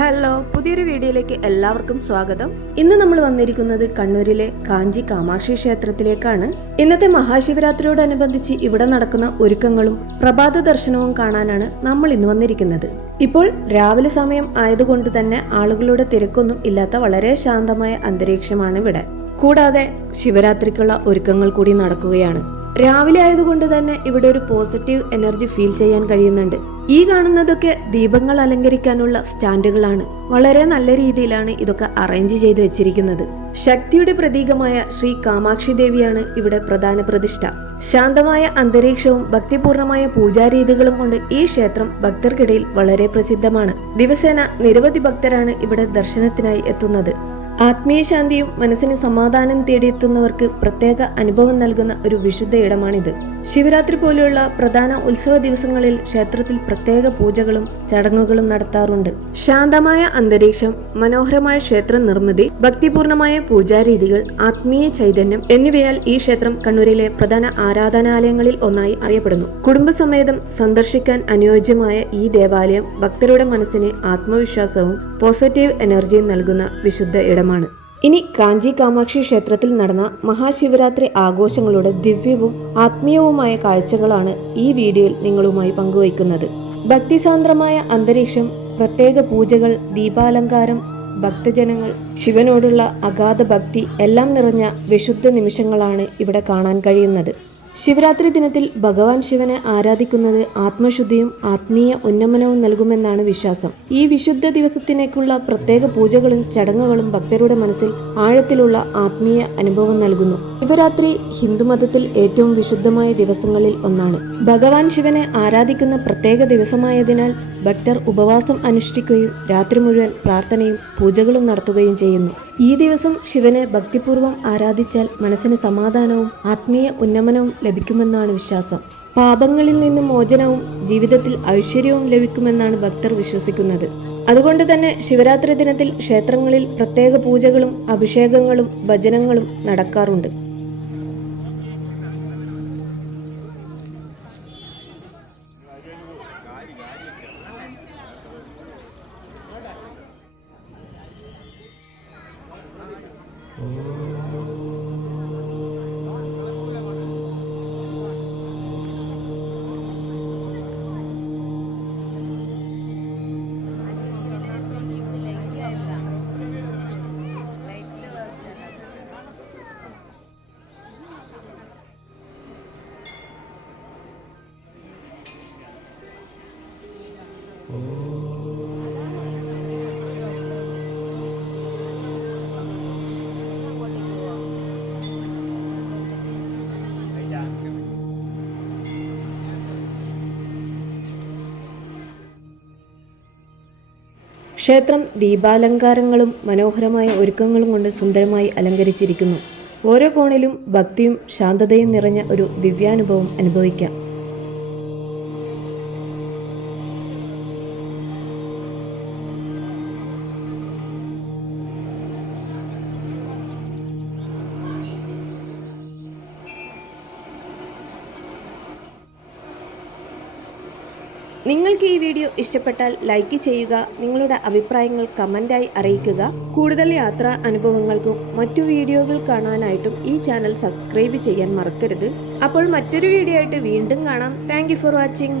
Hello പുതിയൊരു വീഡിയോയിലേക്ക് എല്ലാവർക്കും സ്വാഗതം. ഇന്ന് നമ്മൾ വന്നിരിക്കുന്നത് കണ്ണൂരിലെ കാഞ്ചി കാമാക്ഷി ക്ഷേത്രത്തിലേക്കാണ്. ഇന്നത്തെ മഹാശിവരാത്രിയോടനുബന്ധിച്ച് ഇവിടെ നടക്കുന്ന ഒരുക്കങ്ങളും പ്രഭാത ദർശനവും കാണാനാണ് നമ്മൾ ഇന്ന് വന്നിരിക്കുന്നത്. ഇപ്പോൾ രാവിലെ സമയം ആയതുകൊണ്ട് തന്നെ ആളുകളുടെ തിരക്കൊന്നും ഇല്ലാത്ത വളരെ ശാന്തമായ അന്തരീക്ഷമാണ് ഇവിടെ. കൂടാതെ ശിവരാത്രിക്കുള്ള ഒരുക്കങ്ങൾ കൂടി നടക്കുകയാണ്. രാവിലെ ആയതുകൊണ്ട് തന്നെ ഇവിടെ ഒരു പോസിറ്റീവ് എനർജി ഫീൽ ചെയ്യാൻ കഴിയുന്നുണ്ട്. ഈ കാണുന്നതൊക്കെ ദീപങ്ങൾ അലങ്കരിക്കാനുള്ള സ്റ്റാൻഡുകളാണ്. വളരെ നല്ല രീതിയിലാണ് ഇതൊക്കെ അറേഞ്ച് ചെയ്ത് വെച്ചിരിക്കുന്നത്. ശക്തിയുടെ പ്രതീകമായ ശ്രീ കാമാക്ഷി ദേവിയാണ് ഇവിടെ പ്രധാന പ്രതിഷ്ഠ. ശാന്തമായ അന്തരീക്ഷവും ഭക്തിപൂർണമായ പൂജാരീതികളും കൊണ്ട് ഈ ക്ഷേത്രം ഭക്തർക്കിടയിൽ വളരെ പ്രസിദ്ധമാണ്. ദിവസേന നിരവധി ഭക്തരാണ് ഇവിടെ ദർശനത്തിനായി എത്തുന്നത്. ആത്മീയ ശാന്തിയും മനസ്സിന് സമാധാനം തേടിയെത്തുന്നവർക്ക് പ്രത്യേക അനുഭവം നൽകുന്ന ഒരു വിശുദ്ധ ഇടമാണിത്. ശിവരാത്രി പോലെയുള്ള പ്രധാന ഉത്സവ ദിവസങ്ങളിൽ ക്ഷേത്രത്തിൽ പ്രത്യേക പൂജകളും ചടങ്ങുകളും നടത്താറുണ്ട്. ശാന്തമായ അന്തരീക്ഷം മനോഹരമായ ക്ഷേത്ര നിർമ്മിതി ഭക്തിപൂർണമായ പൂജാരീതികൾ ആത്മീയ ചൈതന്യം എന്നിവയാൽ ഈ ക്ഷേത്രം കണ്ണൂരിലെ പ്രധാന ആരാധനാലയങ്ങളിൽ ഒന്നായി അറിയപ്പെടുന്നു. കുടുംബസമേതം സന്ദർശിക്കാൻ അനുയോജ്യമായ ഈ ദേവാലയം ഭക്തരുടെ മനസ്സിന് ആത്മവിശ്വാസവും പോസിറ്റീവ് എനർജിയും നൽകുന്ന വിശുദ്ധ ഇടമാണ്. ഇനി കാഞ്ചി കാമാക്ഷി ക്ഷേത്രത്തിൽ നടന്ന മഹാശിവരാത്രി ആഘോഷങ്ങളുടെ ദിവ്യവും ആത്മീയവുമായ കാഴ്ചകളാണ് ഈ വീഡിയോയിൽ നിങ്ങളുമായി പങ്കുവയ്ക്കുന്നത്. ഭക്തിസാന്ദ്രമായ അന്തരീക്ഷം പ്രത്യേക പൂജകൾ ദീപാലങ്കാരം ഭക്തജനങ്ങൾ ശിവനോടുള്ള അഗാധ ഭക്തി എല്ലാം നിറഞ്ഞ വിശുദ്ധ നിമിഷങ്ങളാണ് ഇവിടെ കാണാൻ കഴിയുന്നത്. ശിവരാത്രി ദിനത്തിൽ ഭഗവാൻ ശിവനെ ആരാധിക്കുന്നത് ആത്മശുദ്ധിയും ആത്മീയ ഉന്നമനവും നൽകുമെന്നാണ് വിശ്വാസം. ഈ വിശുദ്ധ ദിവസത്തിനേക്കുള്ള പ്രത്യേക പൂജകളും ചടങ്ങുകളും ഭക്തരുടെ മനസ്സിൽ ആഴത്തിലുള്ള ആത്മീയ അനുഭവം നൽകുന്നു. ശിവരാത്രി ഹിന്ദുമതത്തിൽ ഏറ്റവും വിശുദ്ധമായ ദിവസങ്ങളിൽ ഒന്നാണ്. ഭഗവാൻ ശിവനെ ആരാധിക്കുന്ന പ്രത്യേക ദിവസമായതിനാൽ ഭക്തർ ഉപവാസം അനുഷ്ഠിക്കുകയും രാത്രി മുഴുവൻ പ്രാർത്ഥനയും പൂജകളും നടത്തുകയും ചെയ്യുന്നു. ഈ ദിവസം ശിവനെ ഭക്തിപൂർവം ആരാധിച്ചാൽ മനസ്സിന് സമാധാനവും ആത്മീയ ഉന്നമനവും ലഭിക്കുമെന്നാണ് വിശ്വാസം. പാപങ്ങളിൽ നിന്ന് മോചനവും ജീവിതത്തിൽ ഐശ്വര്യവും ലഭിക്കുമെന്നാണ് ഭക്തർ വിശ്വസിക്കുന്നത്. അതുകൊണ്ട് തന്നെ ശിവരാത്രി ദിനത്തിൽ ക്ഷേത്രങ്ങളിൽ പ്രത്യേക പൂജകളും അഭിഷേകങ്ങളും ഭജനങ്ങളും നടക്കാറുണ്ട്. ക്ഷേത്രം ദീപാലങ്കാരങ്ങളും മനോഹരമായ ഒരുക്കങ്ങളും കൊണ്ട് സുന്ദരമായി അലങ്കരിച്ചിരിക്കുന്നു. ഓരോ കോണിലും ഭക്തിയും ശാന്തതയും നിറഞ്ഞ ഒരു ദിവ്യാനുഭവം അനുഭവിക്കാം. നിങ്ങൾക്ക് ഈ വീഡിയോ ഇഷ്ടപ്പെട്ടാൽ ലൈക്ക് ചെയ്യുക നിങ്ങളുടെ അഭിപ്രായങ്ങൾ കമന്റായി അറിയിക്കുക. കൂടുതൽ യാത്രാ അനുഭവങ്ങൾക്കും മറ്റു വീഡിയോകൾ കാണാനായിട്ടും ഈ ചാനൽ സബ്സ്ക്രൈബ് ചെയ്യാൻ മറക്കരുത്. അപ്പോൾ മറ്റൊരു വീഡിയോ ആയിട്ട് വീണ്ടും കാണാം. Thank for watching